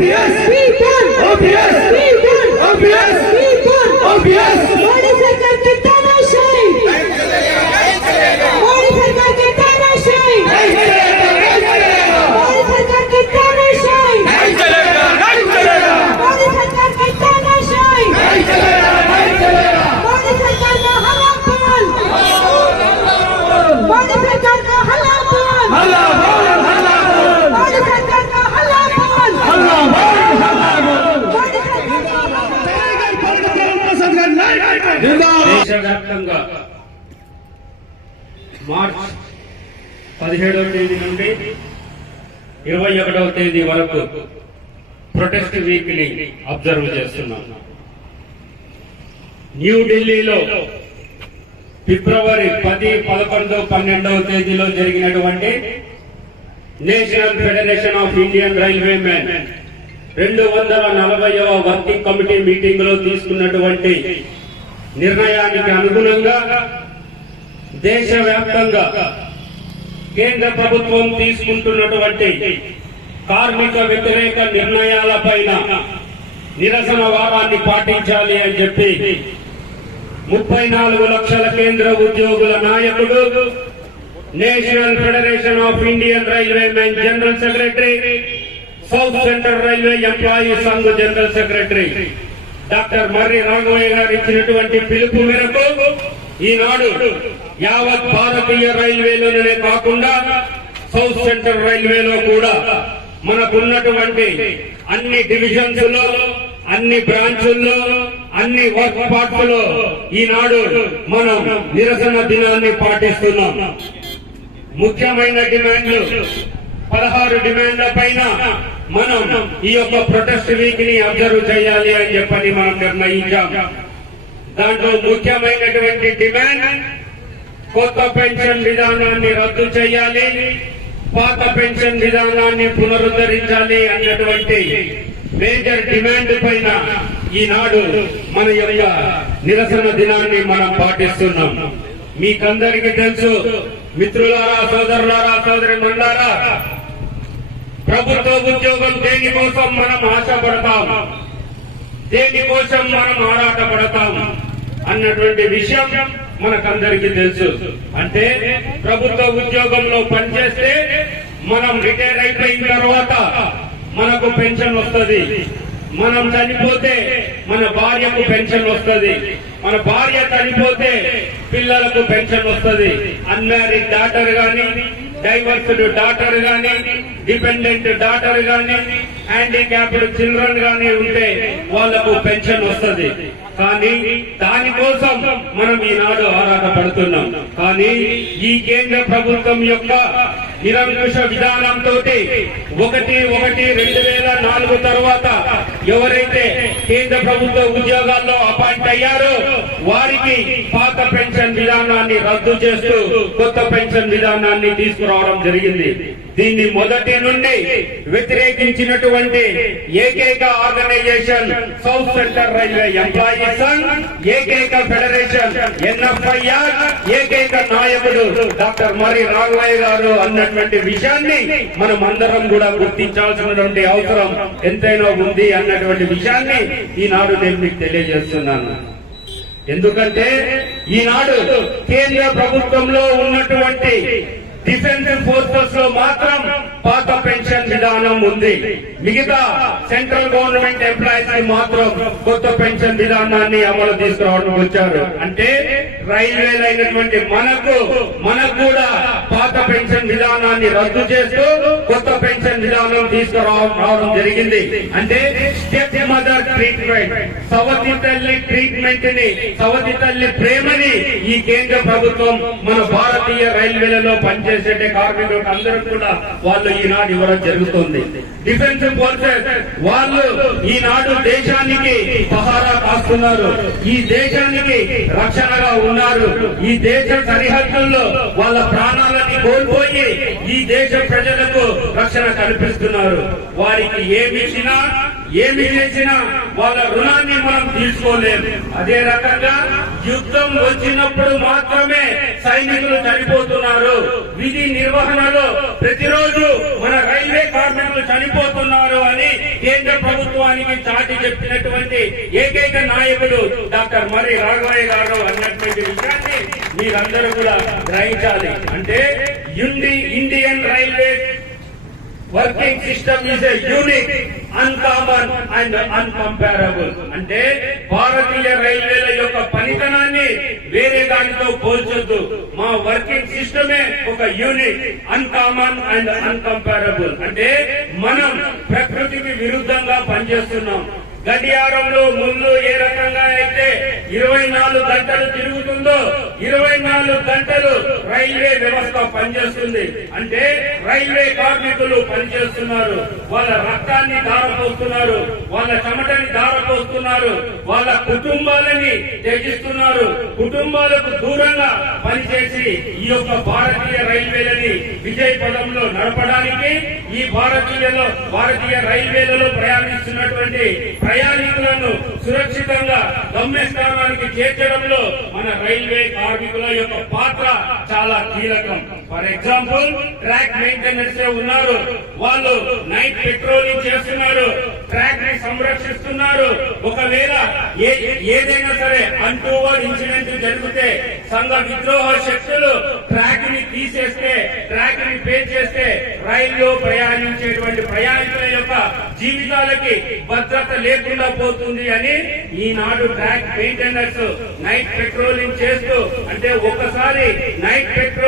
obvious, obvious, obvious, obvious, obvious, March పదిహేడవ తేదీ నుండి ఇరవై ఒకటవ తేదీ వరకు ప్రొటెస్ట్ వీక్ని అబ్జర్వ్ చేస్తున్నాం న్యూఢిల్లీలో ఫిబ్రవరి పది పదకొండు పన్నెండవ తేదీలో జరిగినటువంటి national federation of Indian railway man రెండు వందల నలభైవ వర్కింగ్ కమిటీ మీటింగ్లో తీసుకున్నటువంటి నిర్ణయానికి అనుగుణంగా దేశవ్యాప్తంగా కేంద్ర ప్రభుత్వం తీసుకుంటున్నటువంటి కార్మిక వ్యతిరేక నిర్ణయాలపైన నిరసన వారాన్ని పాటించాలి అని చెప్పి ముప్పై నాలుగు లక్షల కేంద్ర ఉద్యోగుల నాయకుడు national federation of Indian railway men general secretary south central railway employee Sangh general secretary doctor Marri Raghavaiah garu ఇచ్చినటువంటి పిలుపు మేరకు ఈనాడు యావత్ భారతీయ రైల్వేలోనే కాకుండా సౌత్ సెంట్రల్ రైల్వేలో కూడా మనకున్నటువంటి అన్ని డివిజన్స్లో అన్ని బ్రాంచుల్లో అన్ని వర్క్ పార్ట్లో ఈనాడు మనం నిరసన దినాన్ని పాటిస్తున్నాం. ముఖ్యమైన డిమాండ్లు పదహారు డిమాండ్ల పైన మనం ఈ యొక్క ప్రొటెస్ట్ వీక్ని అబ్జర్వ్ చేయాలి అని చెప్పని మనం నిర్ణయించాం. దాంట్లో ముఖ్యమైనటువంటి డిమాండ్ కొత్త పెన్షన్ విధానాన్ని రద్దు చేయాలి పాత పెన్షన్ విధానాన్ని పునరుద్ధరించాలి అన్నటువంటి మేజర్ డిమాండ్ పైన ఈనాడు మన యొక్క నిరసన దినాన్ని మనం పాటిస్తున్నాం. మీకందరికీ తెలుసు మిత్రులారా సోదరులారా సోదరి ప్రభుత్వ ఉద్యోగం దేనికోసం మనం ఆశపడతాం? దేనికోసం మనం ఆరాటపడతాం? అన్నటువంటి విషయం మనకందరికీ తెలుసు. అంటే ప్రభుత్వ ఉద్యోగంలో పనిచేస్తే మనం రిటైర్ అయిపోయిన తర్వాత మనకు పెన్షన్ వస్తుంది. మనం చనిపోతే మన భార్యకు పెన్షన్ వస్తుంది. మన భార్య చనిపోతే పిల్లలకు పెన్షన్ వస్తుంది. అన్మ్యారీడ్ డాటర్ గాని డైవర్స్డ్ డాటర్ గాని డిపెండెంట్ డాటర్ గాని హ్యాండిక్యాప్డ్ చిల్డ్రన్ గాని ఉంటే వాళ్ళకు పెన్షన్ వస్తుంది. కానీ దానికోసం మనం ఈనాడు ఆరాటపడుతున్నాం. కానీ ఈ కేంద్ర ప్రభుత్వం యొక్క నిరంకుశ విధానంతో ఒకటి ఒకటి రెండు వేల నాలుగు తర్వాత ఎవరైతే కేంద్ర ప్రభుత్వ ఉద్యోగాల్లో అపాయింట్ అయ్యారో వారికి పాత పెన్షన్ విధానాన్ని రద్దు చేస్తూ కొత్త పెన్షన్ విధానాన్ని తీసుకురావడం జరిగింది. దీన్ని మొదటి నుండి వ్యతిరేకించినటువంటి ఏకైక organisation south centre railway employee Sangh ఏకైక federation N F I R ఏకైక నాయకుడు డాక్టర్ మరి రాఘవయ్య గారు అన్నటువంటి విషయాన్ని మనం అందరం కూడా గుర్తించాల్సినటువంటి అవసరం ఎంతైనా ఉంది అన్నటువంటి విషయాన్ని ఈనాడు నేను మీకు తెలియజేస్తున్నాను. ఎందుకంటే ఈనాడు కేంద్ర ప్రభుత్వంలో ఉన్నటువంటి డిఫెన్స్ ఫోర్సెస్లో మాత్రం పాత పెన్షన్ విధానం ఉంది. మిగతా సెంట్రల్ గవర్నమెంట్ ఎంప్లాయీస్కి మాత్రం కొత్త పెన్షన్ విధానాన్ని అమలు తీసుకురావడం వచ్చారు. అంటే రైల్వేలు అయినటువంటి మనకు మనకు కూడా పాత పెన్షన్ విధానాన్ని రద్దు చేస్తూ కొత్త పెన్షన్ విధానం తీసుకురావడం రావడం జరిగింది. అంటే స్టెప్ మదర్ ట్రీట్మెంట్ సవతి తల్లి ట్రీట్మెంట్ని సవతి తల్లి ప్రేమని ఈ కేంద్ర ప్రభుత్వం మన భారతీయ రైల్వేలలో పనిచేసే కార్మికులకు అందరూ కూడా వాళ్ళు ఈనాడు ఇవ్వడం జరుగుతుంది. డిఫెన్స్ ఫోర్సెస్ వాళ్ళు ఈనాడు దేశానికి పహారా కాస్తున్నారు. ఈ దేశానికి రక్షణగా ఉన్నారు. ఈ దేశ సరిహద్దుల్లో వాళ్ళ ప్రాణాలని కోల్పోయి ఈ దేశ ప్రజలకు రక్షణ కల్పిస్తున్నారు. వారికి ఏమి ఇచ్చినా ఏమి చేసినా వాళ్ళ రుణాన్ని మనం తీసుకోలేము అదే రకంగా యుద్ధం వచ్చినప్పుడు మాత్రమే సైనికులు చనిపోతున్నారు. విధి నిర్వహణలో ప్రతిరోజు మన రైల్వే కార్మికులు చనిపోతున్నారు అని కేంద్ర ప్రభుత్వానికి చాటి చెప్పినటువంటి ఏకైక నాయకుడు డాక్టర్ మరి రాఘవయ్య గారు అన్నటువంటి విషయాన్ని మీరందరూ కూడా గ్రహించాలి. అంటే యుండి Indian railway working system is a unique uncommon and uncomparable అంటే భారతీయ రైల్వేల దానితో పోల్చొద్దు. మా వర్కింగ్ సిస్టమే ఒక యూనిక్ అన్కామన్ అండ్ అన్కంపారబుల్ అంటే మనం ప్రకృతికి విరుద్ధంగా పనిచేస్తున్నాం. గడియారంలో ముందు ఏ రకంగా అయితే ఇరవై నాలుగు గంటలు తిరుగుతుందో ఇరవై నాలుగు గంటలు రైల్వే వ్యవస్థ పనిచేస్తుంది. అంటే రైల్వే కార్మికులు పనిచేస్తున్నారు. వాళ్ళ రక్తాన్ని దారపోస్తున్నారు వాళ్ళ చెమటని దారపోస్తున్నారు వాళ్ళ కుటుంబాలని త్యజిస్తున్నారు. కుటుంబాలకు దూరంగా పనిచేసి ఈ యొక్క భారతీయ రైల్వేలని విజయ పదంలో నడపడానికి ఈ భారతీయలో భారతీయ రైల్వేలలో ప్రయాణిస్తున్నటువంటి ప్రయాణికులను సురక్షితంగా గమ్యస్థానానికి చేర్చడంలో మన రైల్వే కార్మికుల యొక్క పాత్ర చాలా కీలకం. ఫర్ ఎగ్జాంపుల్ ట్రాక్ మెయింటెనెన్స్ ఉన్నారు. వాళ్ళు నైట్ పెట్రోలింగ్ చేస్తున్నారు. ట్రాక్ని సంరక్షిస్తున్నారు. ఒకవేళ ఏదైనా సరే అన్టూవర్డ్ ఇన్సిడెంట్ జరిగితే సంఘ విద్రోహ శక్తులు ట్రాక్ని తీసేస్తే ట్రాక్ని పే చేస్తే రైల్లో ప్రయాణించేటువంటి ప్రయాణికుల యొక్క జీవితాలకి భద్రత లేకుండా పోతుంది అని ఈనాడు ట్రాక్ మెయింటెనర్స్ నైట్ పెట్రోలింగ్ చేస్తూ అంటే ఒకసారి నైట్ పెట్రోల్